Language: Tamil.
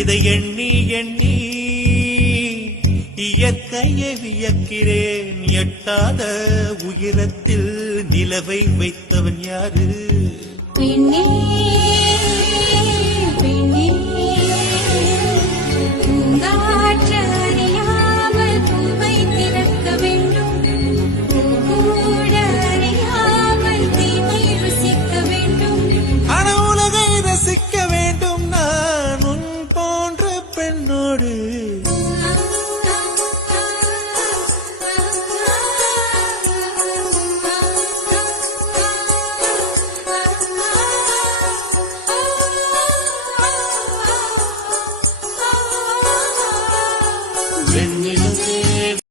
இதை எண்ணி எண்ணி இயற்கையை வியக்கிறேன். எட்டாத உயரத்தில் நிலவை வைத்தவன் யாரு? பெண்ணே